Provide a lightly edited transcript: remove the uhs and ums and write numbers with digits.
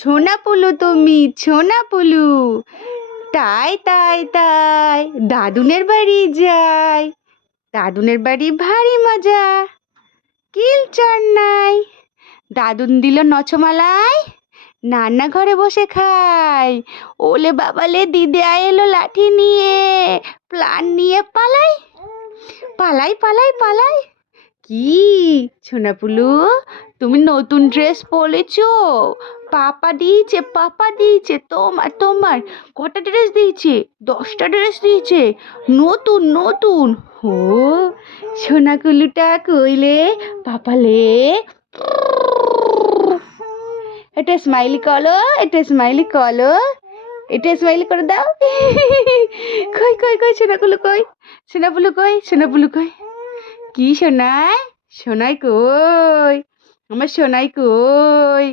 ছোনাপুলু তুমি ছোনাপুলু। তাই তাই তাই দাদুনের বাড়ি যাই, দাদুনের বাড়ি ভারী মজা, কিলচার নাই। দাদুন দিল নছমালাই, নানা ঘরে বসে খাই। ওলে বাবালে দিদা এলো লাঠি নিয়ে, প্লান নিয়ে পালাই পালাই পালাই পালাই। কি ছোনাপুলু, তুমি নতুন ড্রেস পরেছো? পাপা দিয়েছে তোমার তোমার কটা ড্রেস দিয়েছে? 10টা ড্রেস দিয়েছে, নতুন নতুন। ও সোনাকুলুটা কইলে পাপালে। এটা স্মাইলি করো, এটা স্মাইলি করো, এটা স্মাইলি করে দাও। কই কই কই সোনাকুলু কই, সোনাপুলু কই, সোনাপুলু কই? কি সোনাই, সোনাই কই, আমার সোনাই কই?